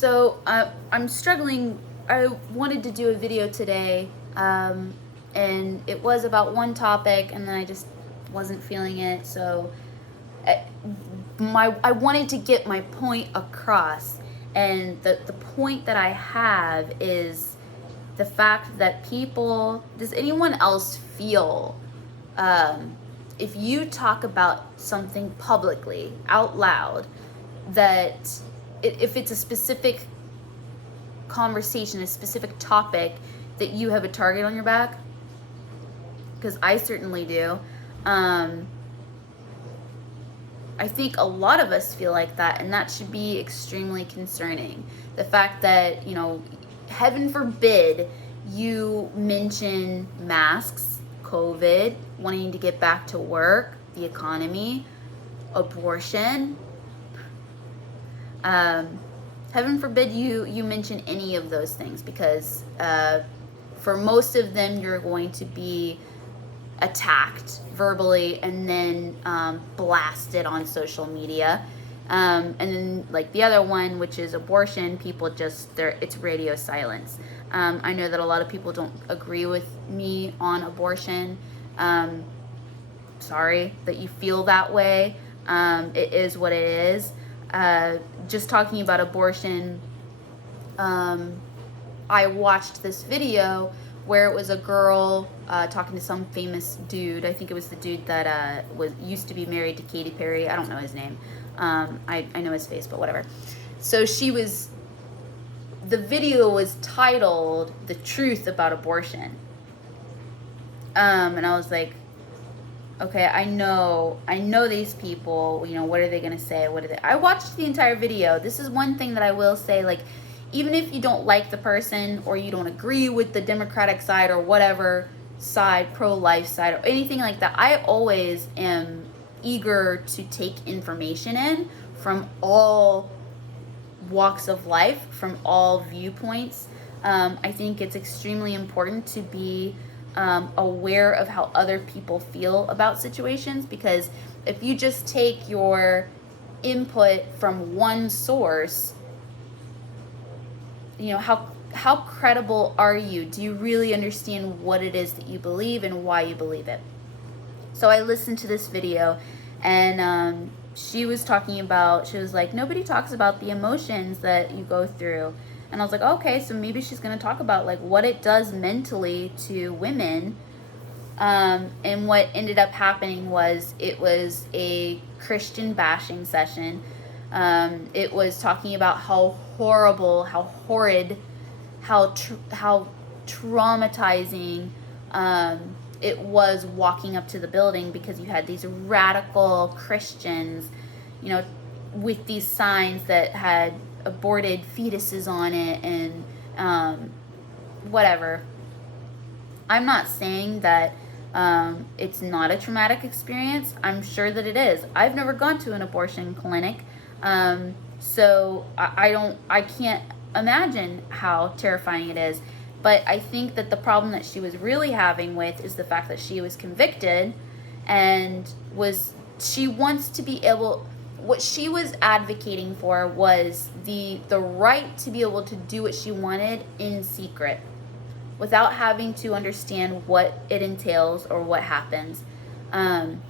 So I'm struggling. I wanted to do a video today, and it was about one topic, and then I just wasn't feeling it. So I wanted to get my point across, and the point that I have is the fact that people. Does anyone else feel? If you talk about something publicly out loud, that if it's a specific conversation, a specific topic, that you have a target on your back? Because I certainly do. I think a lot of us feel like that, and that should be extremely concerning. The fact that, heaven forbid you mention masks, COVID, wanting to get back to work, the economy, abortion. Heaven forbid you mention any of those things, because for most of them you're going to be attacked verbally and then blasted on social media. And then like the other one, which is abortion, people it's radio silence. I know that a lot of people don't agree with me on abortion. Sorry that you feel that way. It is what it is. Just talking about abortion, I watched this video where it was a girl talking to some famous dude. I think it was the dude that used to be married to Katy Perry. I don't know his name. I know his face, but whatever. So the video was titled "The Truth About Abortion," and I was like, okay, I know these people. What are they gonna say? I watched the entire video. This is one thing that I will say, like, even if you don't like the person or you don't agree with the Democratic side or whatever side, pro-life side or anything like that, I always am eager to take information in from all walks of life, from all viewpoints. I think it's extremely important to be aware of how other people feel about situations, because if you just take your input from one source, how credible are you? Do you really understand what it is that you believe and why you believe it? So I listened to this video, and she was like, nobody talks about the emotions that you go through. And I was like, okay, so maybe she's going to talk about like what it does mentally to women. And what ended up happening was it was a Christian bashing session. It was talking about how horrible, how horrid, how traumatizing it was walking up to the building, because you had these radical Christians, with these signs that had aborted fetuses on it and whatever. I'm not saying that it's not a traumatic experience. I'm sure that it is. I've never gone to an abortion clinic, so I can't imagine how terrifying it is. But I think that the problem that she was really having with is the fact that she was convicted, and she wants to be able. What she was advocating for was the right to be able to do what she wanted in secret, without having to understand what it entails or what happens. And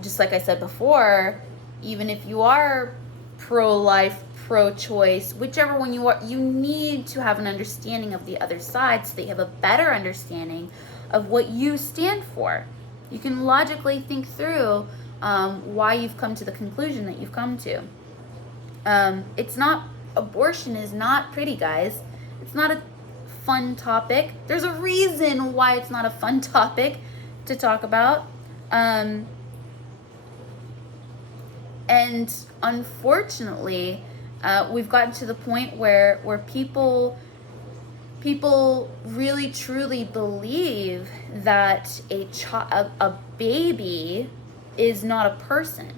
just like I said before, even if you are pro-life, pro-choice, whichever one you are, you need to have an understanding of the other side so that you have a better understanding of what you stand for. You can logically think through why you've come to the conclusion that you've come to. Abortion is not pretty, guys. It's not a fun topic. There's a reason why it's not a fun topic to talk about. And unfortunately, we've gotten to the point where people really truly believe that a baby is not a person.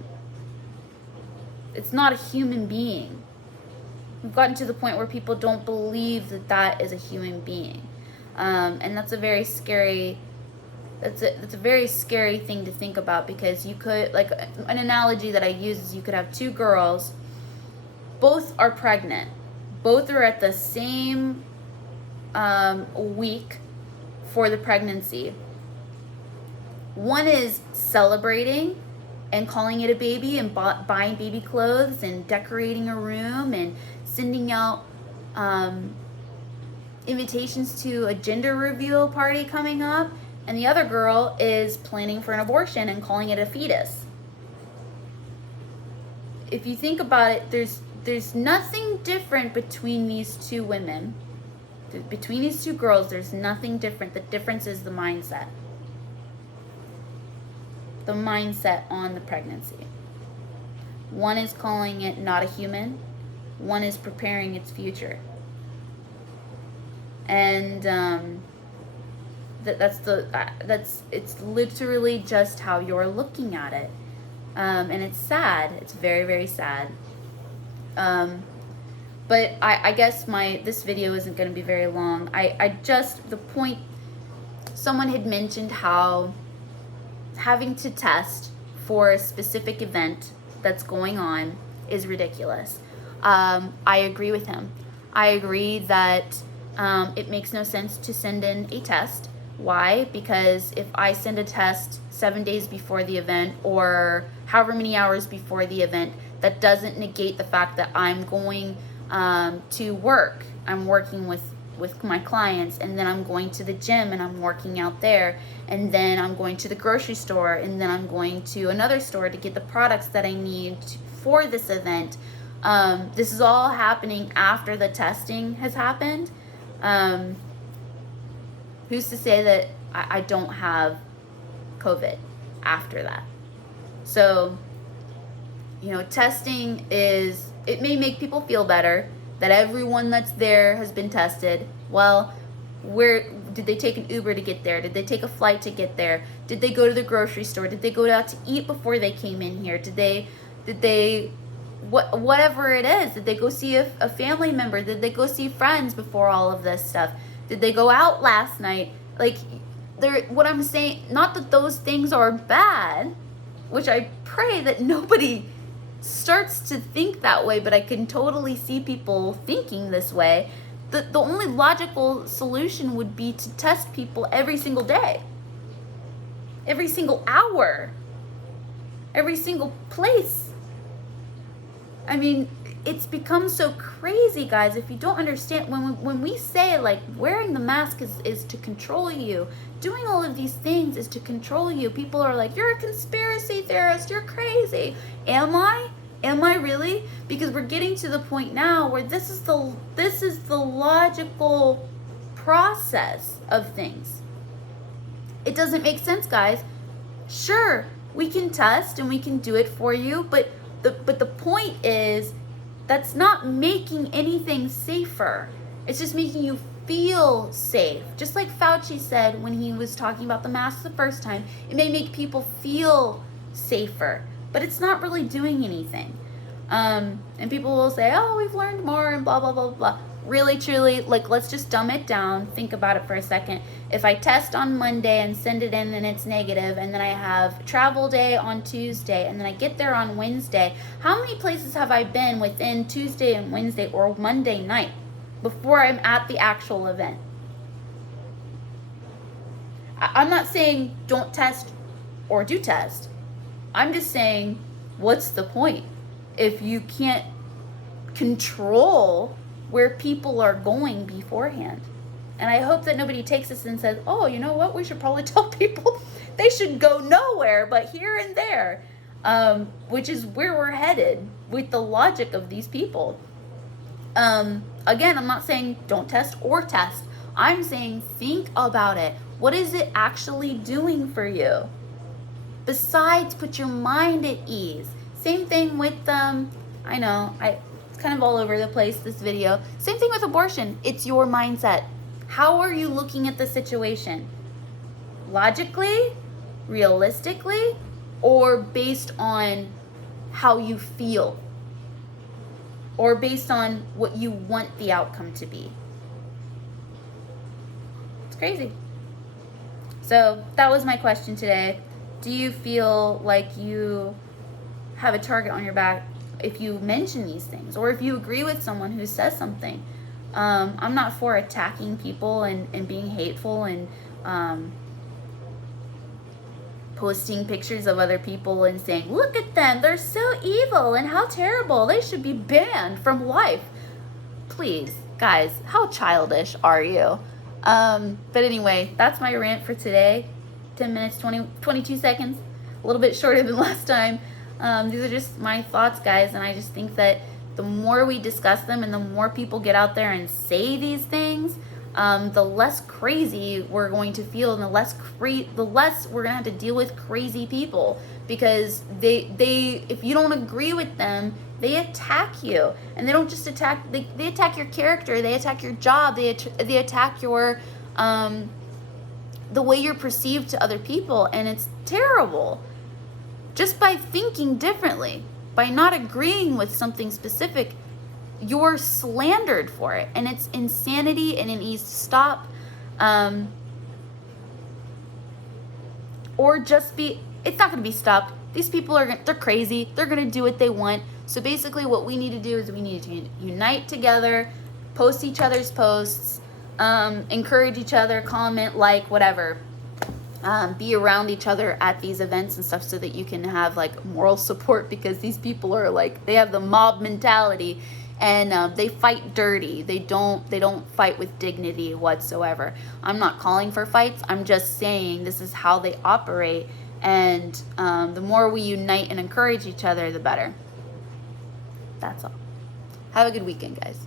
It's not a human being. We've gotten to the point where people don't believe that is a human being, and that's a very scary. That's a very scary thing to think about, because you could, like, an analogy that I use is you could have two girls, both are pregnant. Both are at the same week for the pregnancy. One is celebrating and calling it a baby and buying baby clothes and decorating a room and sending out invitations to a gender reveal party coming up. And the other girl is planning for an abortion and calling it a fetus. If you think about it, there's nothing different between these two women. Between these two girls, there's nothing different. The difference is the mindset. The mindset on the pregnancy. One is calling it not a human. One is preparing its future. And it's literally just how you're looking at it. And it's sad. It's very, very sad. But I guess this video isn't going to be very long. The point, someone had mentioned how having to test for a specific event that's going on is ridiculous. I agree with him. I agree that it makes no sense to send in a test. Why? Because if I send a test 7 days before the event or however many hours before the event, that doesn't negate the fact that I'm going to work. I'm working with my clients, and then I'm going to the gym and I'm working out there, and then I'm going to the grocery store, and then I'm going to another store to get the products that I need for this event. This is all happening after the testing has happened. Who's to say that I don't have COVID after that? So, testing it may make people feel better that everyone that's there has been tested. Well, where did they take an Uber to get there? Did they take a flight to get there? Did they go to the grocery store? Did they go out to eat before they came in here? Did they whatever it is, did they go see a family member? Did they go see friends before all of this stuff? Did they go out last night? What I'm saying, not that those things are bad, which I pray that nobody starts to think that way, but I can totally see people thinking this way. The only logical solution would be to test people every single day, every single hour, every single place. I mean, it's become so crazy, guys. If you don't understand, when we say wearing the mask is to control you, doing all of these things is to control you, people are like, you're a conspiracy theorist, you're crazy. Am I? Am I really? Because we're getting to the point now where this is the logical process of things. It doesn't make sense, guys. Sure, we can test and we can do it for you, but the point is that's not making anything safer. It's just making you feel safe. Just like Fauci said when he was talking about the mask the first time, it may make people feel safer, but it's not really doing anything. And people will say, oh, we've learned more and blah, blah, blah, blah. Really, truly, let's just dumb it down. Think about it for a second. If I test on Monday and send it in and it's negative, and then I have travel day on Tuesday, and then I get there on Wednesday, how many places have I been within Tuesday and Wednesday or Monday night before I'm at the actual event? I'm not saying don't test or do test. I'm just saying, what's the point if you can't control where people are going beforehand? And I hope that nobody takes this and says, oh, you know what, we should probably tell people they should go nowhere but here and there, which is where we're headed with the logic of these people. Again, I'm not saying don't test or test. I'm saying think about it. What is it actually doing for you? Besides, put your mind at ease. Same thing with, I know, it's kind of all over the place, this video. Same thing with abortion. It's your mindset. How are you looking at the situation? Logically, realistically, or based on how you feel? Or based on what you want the outcome to be? It's crazy. So that was my question today. Do you feel like you have a target on your back if you mention these things, or if you agree with someone who says something. I'm not for attacking people and being hateful and posting pictures of other people and saying, look at them, they're so evil and how terrible, they should be banned from life. Please, guys, how childish are you? But anyway, that's my rant for today. 10 minutes, 22 seconds, a little bit shorter than last time. These are just my thoughts, guys, and I just think that the more we discuss them and the more people get out there and say these things, the less crazy we're going to feel, and the less we're gonna have to deal with crazy people, because they if you don't agree with them, they attack you, and they don't just attack. They attack your character. They attack your job. They attack your the way you're perceived to other people, and it's terrible. Just by thinking differently, by not agreeing with something specific, you're slandered for it, and it's insanity, and it needs to stop. Or just be, it's not going to be stopped. These people they're crazy. They're going to do what they want. So basically what we need to do is we need to unite together, post each other's posts, encourage each other, comment, like, whatever. Be around each other at these events and stuff, so that you can have like moral support, because these people are like, they have the mob mentality, and they fight dirty. They don't fight with dignity whatsoever. I'm not calling for fights. I'm just saying this is how they operate, and the more we unite and encourage each other, the better. That's all. Have a good weekend, guys.